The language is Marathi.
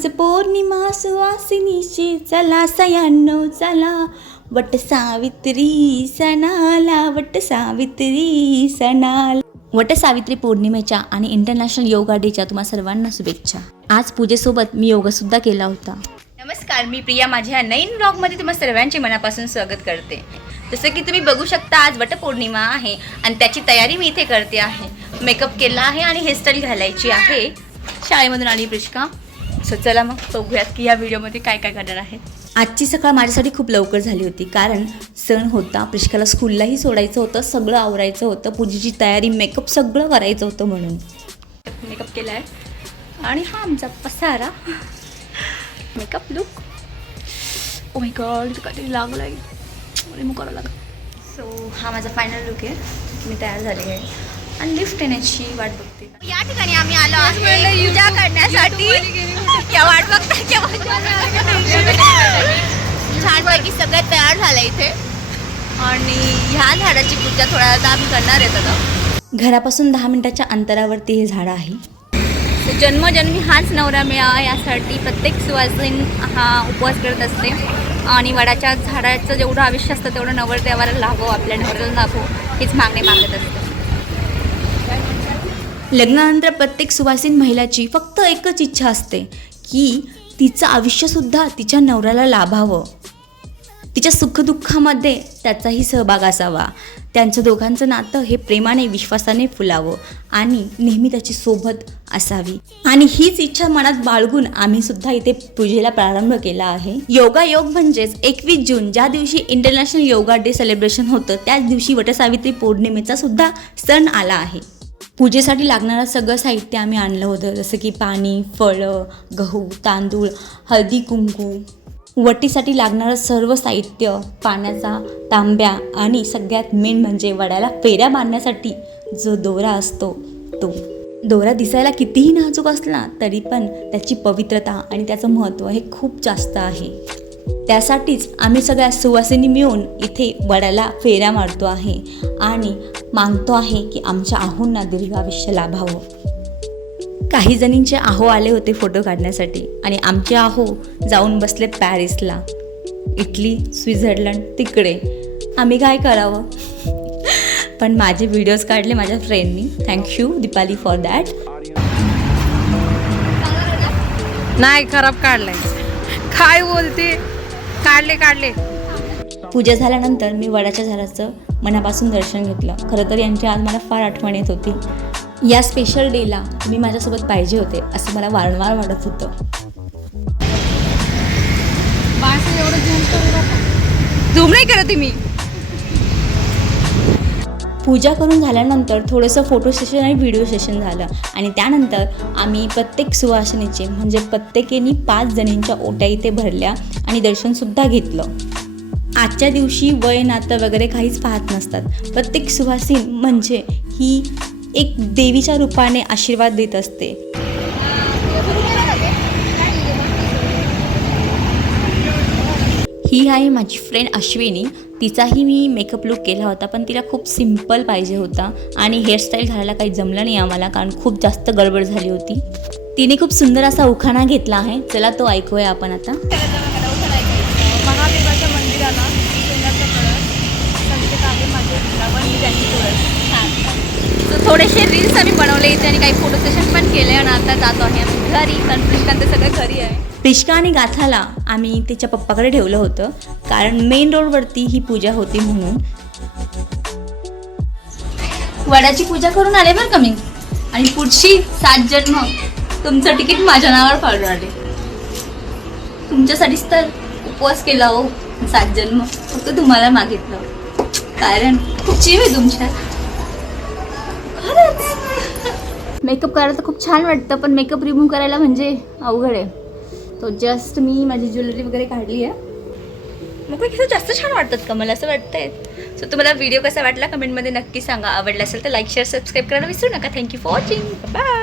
आज पौर्णिमा सुवासिनीची चला सयाण्णव चला. वट सावित्री सणाला वट सावित्री सणाला. वट सावित्री पौर्णिमेच्या आणि इंटरनॅशनल योगा डेच्या तुम्हा सर्वांना शुभेच्छा. आज पूजेसोबत मी योगासुद्धा केला होता. नमस्कार मी प्रिया. माझ्या नवीन ब्लॉगमध्ये तुम्हा सर्वांचे मनापासून स्वागत करते. जसं की तुम्ही बघू शकता आज वटपौर्णिमा आहे आणि त्याची तयारी मी इथे करते आहे. मेकअप केला आहे आणि हेअरस्टाईल घालायची आहे. शाळेमधून आली प्रिष्का सो चला मग बघूयात की या व्हिडिओमध्ये काय काय करणार आहे आजची सकाळ माझ्यासाठी खूप लवकर झाली होती कारण सण होता प्रिष्काला स्कूललाही सोडायचं होतं सगळं आवरायचं होतं पूजेची तयारी मेकअप सगळं करायचं होतं म्हणून. मेकअप केला आहे आणि हा आमचा पसारा. Makeup look oh my god काहीतरी लागलं आहे रिमूव्ह करावं लागलं. सो हा माझा फायनल लुक आहे. मी तयार झाले आहे. आणि लिफ्ट येण्याची वाट बघते. या ठिकाणी आम्ही आलो आहे. पूजा करण्यासाठी. या वाट बघता छानपैकी सगळं तयार झालं इथे. आणि ह्या झाडाची पूजा थोड्या वेळात आम्ही करणार आहेत आता घरापासून दहा मिनिटाच्या अंतरावरती हे झाड आहे. जन्मजन्मी हाच नवरा मिळावा यासाठी प्रत्येक सुवासीन हा उपवास करत असते. आणि वडाच्या झाडाचं जेवढं आयुष्य असतं तेवढं नवरदेवाला लाभो आपल्या नवऱ्याला लाभो हीच मागणी मागत असते. लग्नानंतर प्रत्येक सुवासीन महिलाची फक्त एकच इच्छा असते की तिचं आयुष्यसुद्धा तिच्या नवऱ्याला लाभावं. तिच्या सुखदुःखामध्ये त्याचाही सहभाग असावा. त्यांचं दोघांचं नातं हे प्रेमाने विश्वासाने फुलावं आणि नेहमी त्याची सोबत असावी. आणि हीच इच्छा मनात बाळगून आम्ही सुद्धा इथे पूजेला प्रारंभ केला आहे. योगा योग म्हणजेच एकवीस जून ज्या दिवशी इंटरनॅशनल योगा डे सेलिब्रेशन होतं त्याच दिवशी वटसावित्री पौर्णिमेचा सुद्धा सण आला आहे. पूजेसाठी लागणारं सगळं साहित्य आम्ही आणलं होतं जसं की पाणी फळं गहू तांदूळ हळदी कुंकू. वटीसाठी लागणारं सर्व साहित्य पाण्याचा तांब्या आणि सगळ्यात मेन म्हणजे वड्याला फेऱ्या बांधण्यासाठी जो दोरा असतो तो. दोरा दिसायला कितीही नाजूक असला तरी पण त्याची पवित्रता आणि त्याचं महत्त्व हे खूप जास्त आहे. त्यासाठीच आम्ही सगळ्या सुवासिनी मिळून इथे वड्याला फेऱ्या मारतो आहे आणि मागतो आहे की आमच्या आहोंना दीर्घ आयुष्य लाभावं. काही जणींचे आहो आले होते फोटो काढण्यासाठी आणि आमचे आहो जाऊन बसले पॅरिसला. इटली स्वित्झर्लंड तिकडे. आम्ही काय करावं? पण माझे व्हिडिओज काढले माझ्या फ्रेंडनी thank you Deepali for that नाही खराब काढलाय. काय बोलते? काढले काढले. पूजा झाल्यानंतर मी वडाच्या झाडाचं मनापासून दर्शन घेतलं. खरं तर यांची आज मला फार आठवण येत होती. या स्पेशल डेला मी माझ्यासोबत पाहिजे होते असं मला वारंवार वाटत होतं. झूम नाही करत मी. पूजा करून झाल्यानंतर थोडंसं फोटो सेशन आणि व्हिडिओ सेशन झालं. आणि त्यानंतर आम्ही प्रत्येक सुवासिनीचे म्हणजे प्रत्येकीने पाच जणींच्या ओट्या इथे भरल्या आणि दर्शनसुद्धा घेतलं. आजच्या दिवशी वय नातं वगैरे काहीच पाहत नसतात. प्रत्येक सुवासीन म्हणजे ही एक देवीच्या रूपाने आशीर्वाद देत असते. ही आहे माझी फ्रेंड अश्विनी. तिचाही मी मेकअप लुक केला होता पण तिला खूप सिंपल पाहिजे होता आणि हेअरस्टाईल घालायला काही जमलं नाही आम्हाला कारण खूप जास्त गडबड झाली होती. तिने खूप सुंदर असा उखाणा घेतला आहे. चला तो ऐकूया आपण आता. महादेवाच्या मंदिराला थोडेसे रील्स आम्ही बनवले इथे आणि काही फोटो सेशन पण केले आणि आता जातो आहे आम्ही घरी कारण प्रिष्कांत सगळं घरी आहे. प्रिष्का आणि गाथाला आम्ही तिच्या पप्पाकडे ठेवलं होतं. कारण मेन रोडवरती ही पूजा होती म्हणून. वडाची पूजा करून आले बरं का मी? आणि पुढची सात जन्म तुमचं तिकीट माझ्या नावावर फाडून आले. तुमच्यासाठीच तर उपवास केला हो सात जन्म. फक्त तुम्हाला मागितलं. कारण खूप जीव आहे तुमच्यात मेकअप करायला तर खूप छान वाटतं पण मेकअप रिमूव्ह करायला म्हणजे अवघड आहे. तो जस्ट मी माझी ज्वेलरी वगैरे काढली आहे मग कसं जास्त छान वाटतात का मला असं वाटतंय? सो तुम्हाला व्हिडिओ कसा वाटला? कमेंटमध्ये नक्की सांगा. आवडला असेल तर लाईक शेअर सबस्क्राईब करायला विसरू नका. Thank you for watching bye